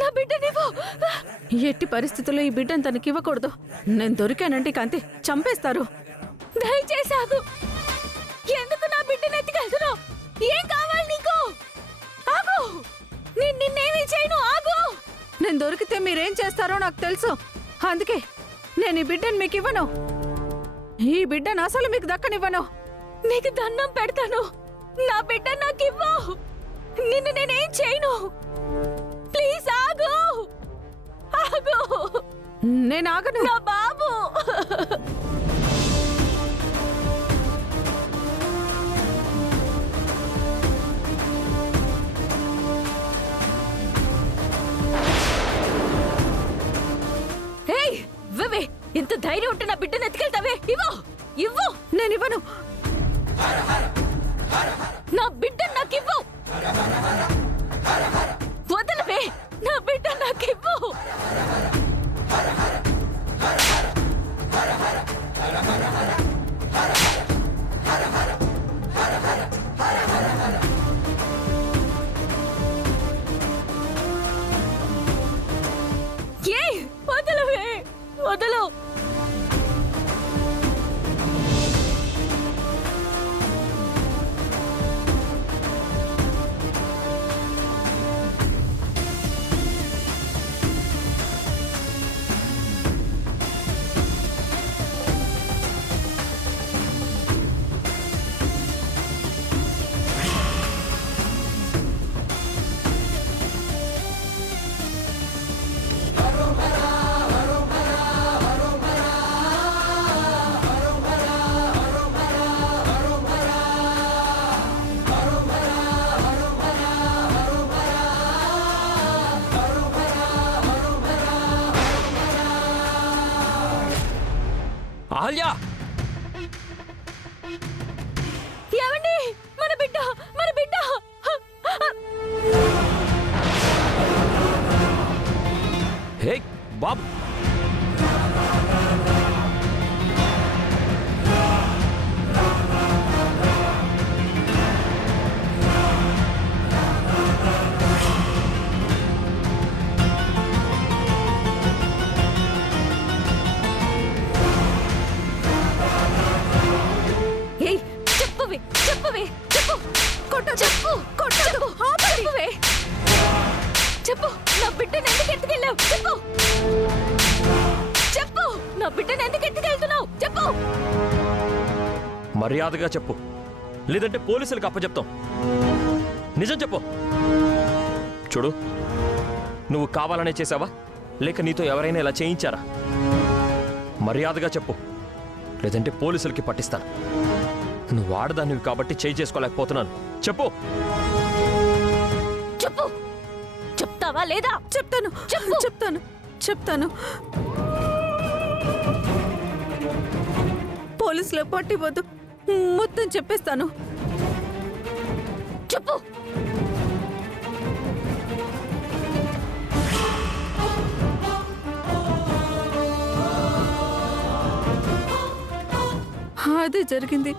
నా బిడ్డనివ్వు. ఎట్టి పరిస్థితుల్లో ఈ బిడ్డను తనకి ఇవ్వకూడదు. నేను దొరికానంటే కాంతి చంపేస్తారు. దయచేసి ఆగు. ఎందుకు నా బిడ్డను ఎత్తుకెళ్తున్నావు? ఏం కావాలి నీకు? ఆగు. నిన్నేమీ చేయను. ఆగు. నేను దొరికితే మీరేం చేస్తారో నాకు తెలుసు. అందుకే నేను ఈ బిడ్డను మీకు ఇవ్వను. ఈ బిడ్డను అసలు మీకు దక్కనివ్వను. నీకు దండం పెడతాను. నా బిడ్డ నాకు ఇవ్వు. నిన్ను నేనేం చేయను. ప్లీజ్ ఆగు. ఆగు. నేను ఆగను. నా బాబు. ఇవ్వవే. ఎంత ధైర్యం ఉంటే నా బిడ్డను ఎత్తుకెళ్తావే? ఇవ్వు. ఇవ్వు. నేను ఇవ్వను. నా బిడ్డ నాకు ఇవ్వు. వదలవే. నా బిడ్డ నాకు ఇవ్వు. వదలవే. వదలు. అహల్యా, ఏమండి? మన బిడ్డ, మన బిడ్డ. హే బాబు, చెప్పవే. చెప్పు. చెప్పు. చెప్పవే. చెప్పు. నా బిడ్డను ఎందుకు ఎత్తుకెళ్ళావు? చెప్పు. చెప్పు. నా బిడ్డను ఎందుకు ఎత్తుకెళ్తున్నావు? చెప్పు. మర్యాదగా చెప్పు, లేదంటే పోలీసులకు అప్పచెప్తాం. నిజం చెప్పు. చూడు, నువ్వు కావాలనే చేసావా, లేక నీతో ఎవరైనా ఇలా చేయించారా? మర్యాదగా చెప్పు, లేదంటే పోలీసులకి పట్టిస్తాను. నువ్వు ఆడదానివి కాబట్టి చేయి చేసుకోలేకపోతున్నాను. చెప్పు. చెప్పు. చెప్తావా లేదా? చెప్తాను. చెప్తాను. పోలీసులో పట్టిపోద్దు. మొత్తం చెప్పేస్తాను. చెప్పు. అదే జరిగింది.